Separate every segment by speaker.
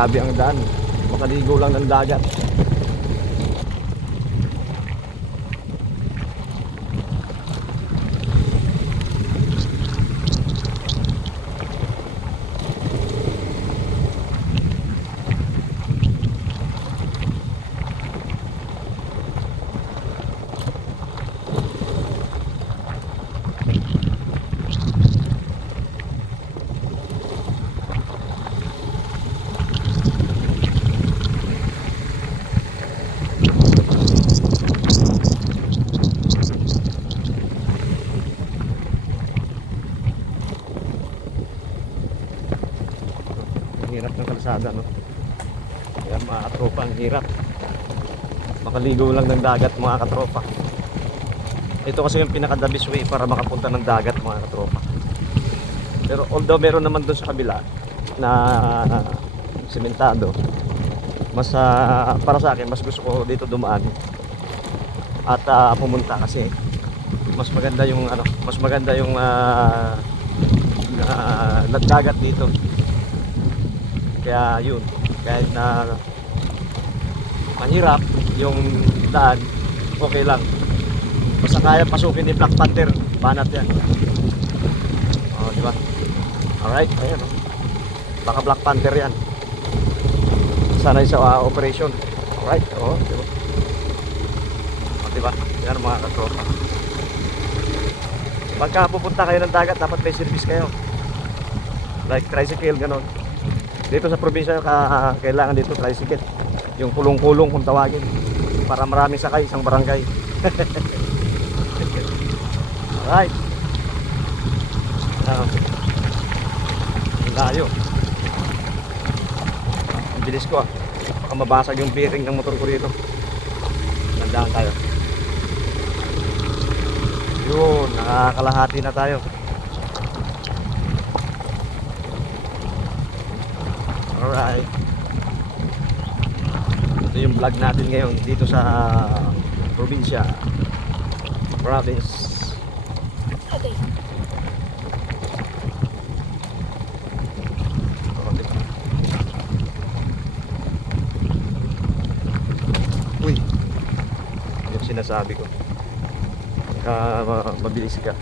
Speaker 1: grabe ang daan. Makaligo lang ng dagat. Ng kalsada, no? Kaya mga katropa, ang hirap. Makaligo lang ng dagat, mga katropa. Ito kasi yung pinaka the way para makapunta ng dagat, mga katropa. Pero although meron naman doon sa kabila na sementado, mas ah, para sa akin, mas gusto ko dito dumaan at ah, pumunta kasi mas maganda yung ano, mas maganda yung ah, ah, dagat dito. Kaya yun, kahit na mahirap yung daan, okay lang. Basta kaya pasukin ni Black Panther, banat yan. Oh, di ba? Alright, ayan. Baka Black Panther yan. Sanay sa ah, operation. Alright, oh, di ba? Oh, di ba? Yan mga katropa. Pagka pupunta kayo ng dagat, dapat may service kayo. Like tricycle, ganon. Dito sa probinsya, ka, kailangan dito tricycle. Yung kulong-kulong kung tawagin. Para maraming sakay, isang barangay. Alright. Ang layo. Ang bilis ko ah. Baka mabasag yung bearing ng motor ko dito. Nandaan tayo. Yun, nakakalahati na tayo. Alright. Ito yung vlog natin ngayon dito sa probinsya. Province.
Speaker 2: Okay.
Speaker 1: Uy. Yung sinasabi ko. Ka ma- mabilis ka.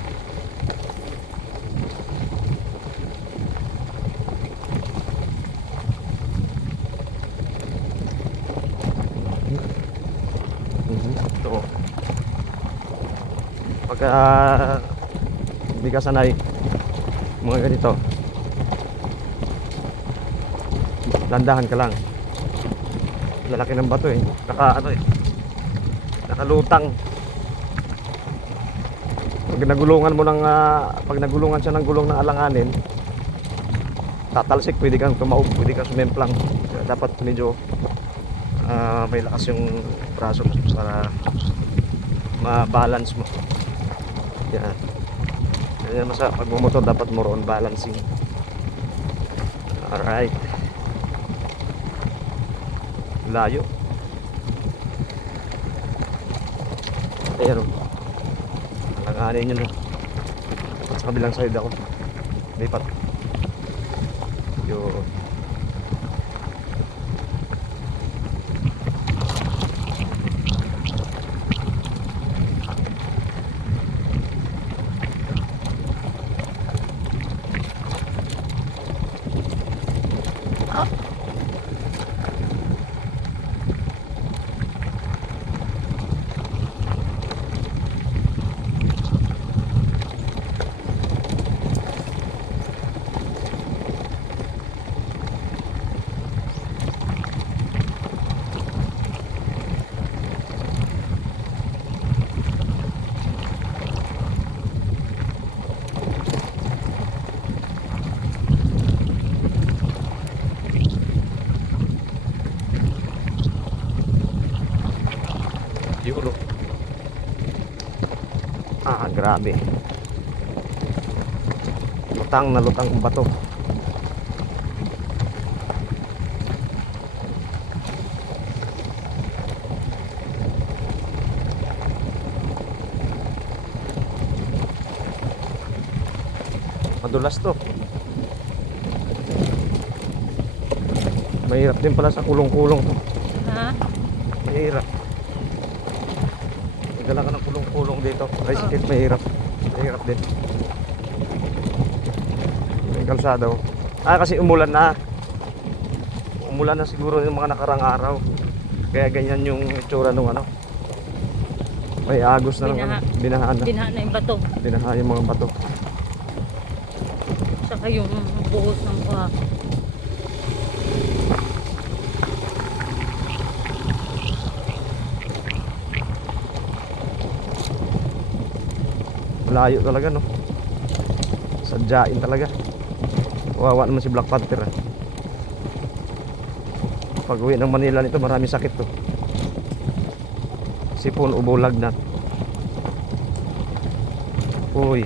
Speaker 1: Pagka hindi ka sanay mga ganito. Landahan ka lang. Lalaki ng bato eh. Naka ano eh. Nakalutang. Pag nagulungan mo ng ah, pag nagulungan siya ng gulong ng alanganin tatalsik pwede kang tumaob pwede kang sumemplang dapat medyo ah, may lakas yung braso para ma-balance mo. Yan. Yan naman sa pagmumotor dapat more on balancing. Alright. Layo. Ayan o alanganin yun sa kabilang side ako. Lipat. Yun Yun o. Ah, grabe. Lutang na lutang ang bato. Madulas to. Mahirap din pala sa kulong-kulong to.
Speaker 2: Ha?
Speaker 1: Mahirap. Nagdala ka ng kulong-kulong dito. Tricycle, mahirap. Mahirap din. Yung kalsada oh. Ah, kasi umulan na. Umulan na siguro yung mga nakarang araw. Kaya ganyan yung itsura nung ano. May agos na lang. Ano, Binahaan na.
Speaker 2: Binaha na yung bato.
Speaker 1: Binaha yung mga bato.
Speaker 2: Saka yung buhos ng kuha.
Speaker 1: Malayo talaga no. Sadyain talaga. Wawa naman si Black Panther. ah. Pag uwi ng Manila nito marami sakit to. Sipon ubo lagnat. Uy.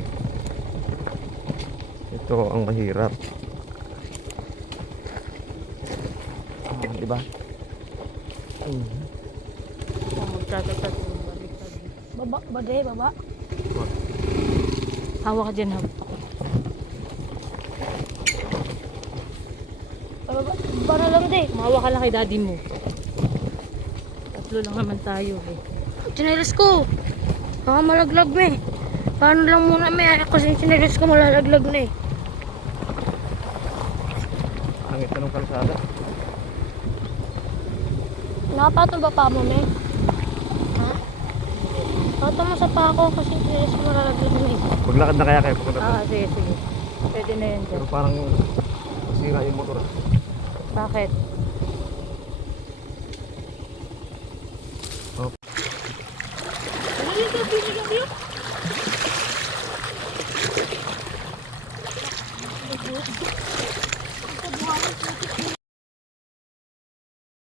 Speaker 1: Ito ang mahirap. Ah, diba? Mm.
Speaker 2: Yung baliktad.
Speaker 3: Baba, bade, baba.
Speaker 2: Hawak ka dyan, hawak.
Speaker 3: Baba na lang, de.
Speaker 2: Mahawa ka lang kay daddy mo. Tatlo lang naman tayo eh.
Speaker 3: Chinelis ko. Baka malaglag na eh. Paano lang muna may kasi yung chinelis ko malalaglag na eh.
Speaker 1: Angit ka ng kalsada.
Speaker 3: Nakapatong ba pa mo, me? Ha? Patong mo sa pa ako kasi ko malalaglag na eh.
Speaker 1: Maglakad na kaya kayo papunta doon.
Speaker 2: Ah, sige, sige. Pwede na yun.
Speaker 1: Pero parang masira yung motor.
Speaker 2: Bakit?